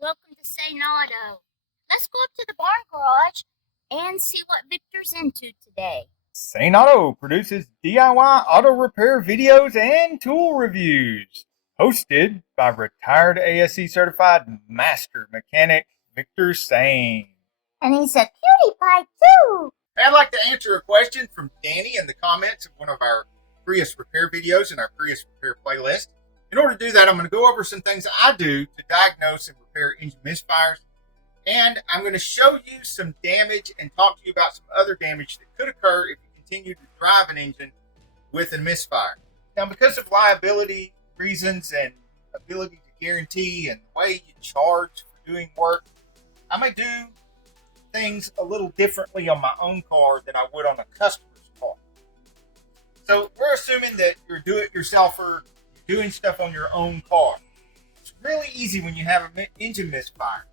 welcome to Say Auto. Let's go up to the barn garage and see what Victor's into today. Sane Auto produces DIY auto repair videos and tool reviews. Hosted by retired ASE certified master mechanic Victor Sane. And he's a cutie pie too. I'd like to answer a question from Danny in the comments of one of our Prius repair videos in our Prius repair playlist. In order to do that, I'm going to go over some things I do to diagnose and repair engine misfires. And I'm going to show you some damage and talk to you about some other damage that could occur if you continue to drive an engine with a misfire. Now, because of liability reasons and ability to guarantee and the way you charge for doing work, I may do things a little differently on my own car than I would on a customer's car. So we're assuming that you're a do-it-yourselfer, you're doing stuff on your own car. It's really easy when you have an engine misfire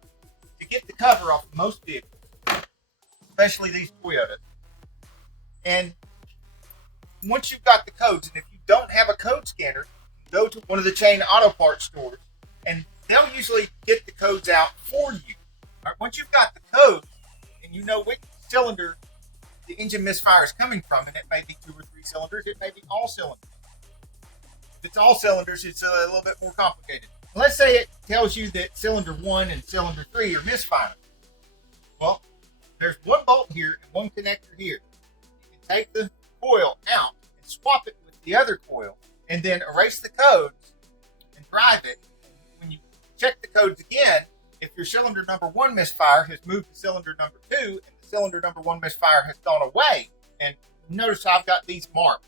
to get the cover off of most vehicles, especially these Toyotas. And once you've got the codes, and if you don't have a code scanner, go to one of the chain auto parts stores, and they'll usually get the codes out for you. All right, once you've got the code, and you know which cylinder the engine misfire is coming from, and it may be 2 or 3 cylinders, it may be all cylinders. If it's all cylinders, it's a little bit more complicated. Let's say it tells you that cylinder 1 and cylinder 3 are misfiring. Well, there's one bolt here and one connector here. You can take the coil out and swap it with the other coil, and then erase the codes and drive it. When you check the codes again, if your cylinder number 1 misfire has moved to cylinder number 2 and the cylinder number 1 misfire has gone away, and notice I've got these marked.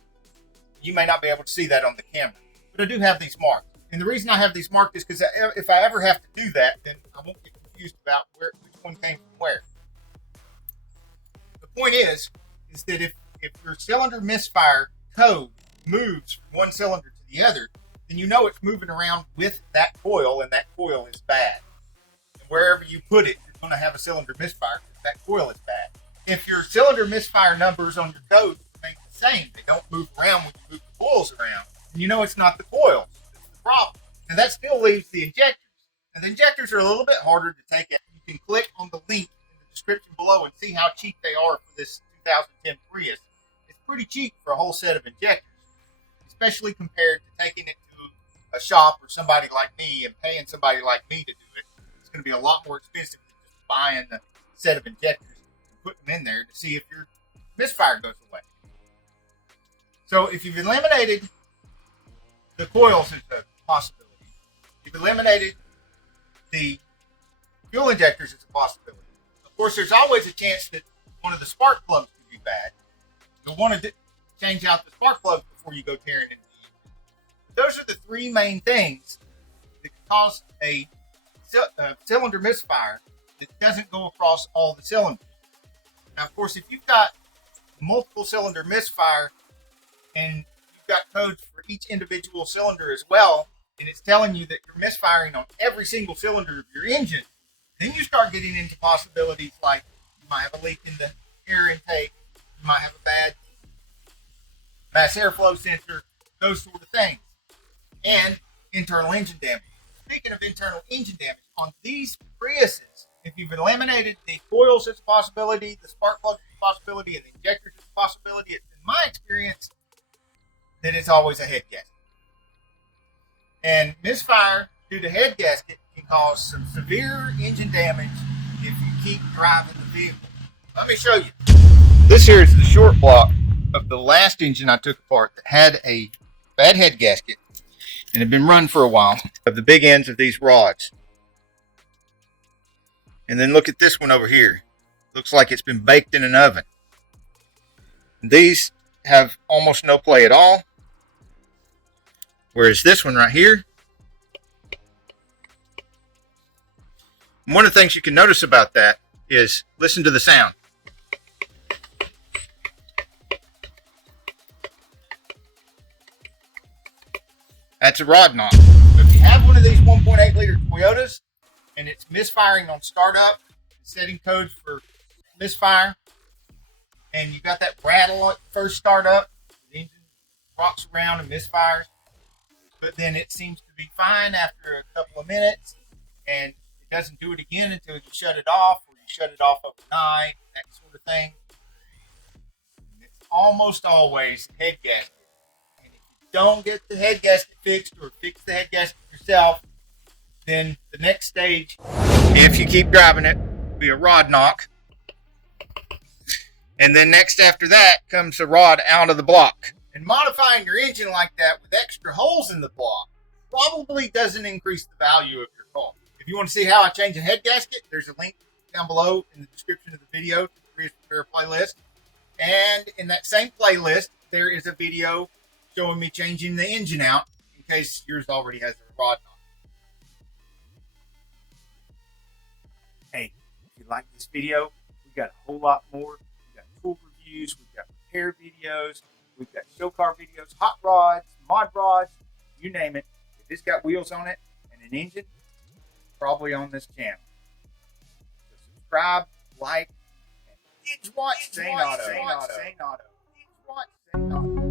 You may not be able to see that on the camera, but I do have these marked. And the reason I have these marked is because if I ever have to do that, then I won't get confused about which one came from where. The point is that if your cylinder misfire code moves from one cylinder to the other, then you know it's moving around with that coil, and that coil is bad. And wherever you put it, you're going to have a cylinder misfire because that coil is bad. If your cylinder misfire numbers on your code remain the same, they don't move around when you move the coils around, then you know it's not the coils. Problem. And that still leaves the injectors. And the injectors are a little bit harder to take out. You can click on the link in the description below and see how cheap they are for this 2010 Prius. It's pretty cheap for a whole set of injectors, especially compared to taking it to a shop or somebody like me and paying somebody like me to do it. It's going to be a lot more expensive than just buying the set of injectors and putting them in there to see if your misfire goes away. So if you've eliminated the coils, is a possibility. You've eliminated the fuel injectors, as a possibility. Of course, there's always a chance that one of the spark plugs could be bad. You'll want to change out the spark plugs before you go tearing into the engine. Those are the 3 main things that can cause a cylinder misfire that doesn't go across all the cylinders. Now, of course, if you've got multiple cylinder misfire and you've got codes for each individual cylinder as well, and it's telling you that you're misfiring on every single cylinder of your engine, then you start getting into possibilities like you might have a leak in the air intake, you might have a bad mass airflow sensor, those sort of things, and internal engine damage. Speaking of internal engine damage, on these Priuses, if you've eliminated the coils as a possibility, the spark plugs as a possibility, and the injectors as a possibility, it's in my experience that it's always a head gasket. And misfire due to head gasket can cause some severe engine damage if you keep driving the vehicle. Let me show you. This here is the short block of the last engine I took apart that had a bad head gasket and had been run for a while, of the big ends of these rods. And then look at this one over here. Looks like it's been baked in an oven. These have almost no play at all. Whereas this one right here, one of the things you can notice about that is listen to the sound. That's a rod knot. So if you have one of these 1.8 liter Toyotas and it's misfiring on startup, setting codes for misfire, and you got that rattle at first startup, the engine rocks around and misfires, but then it seems to be fine after a couple of minutes, and it doesn't do it again until you shut it off, or you shut it off overnight, that sort of thing. And it's almost always the head gasket. And if you don't get the head gasket fixed, or fix the head gasket yourself, then the next stage, if you keep driving it, will be a rod knock. And then next after that comes the rod out of the block. And modifying your engine like that with extra holes in the block probably doesn't increase the value of your car. If you want to see how I change a head gasket, there's a link down below in the description of the video to the Prius Repair playlist. And in that same playlist, there is a video showing me changing the engine out in case yours already has a rod knock. Hey, if you like this video, we've got a whole lot more. We've got tool reviews, we've got repair videos, we've got show car videos, hot rods, mod rods, you name it. If it's got wheels on it and an engine, it's probably on this channel. So subscribe, like, and binge watch Zane Auto.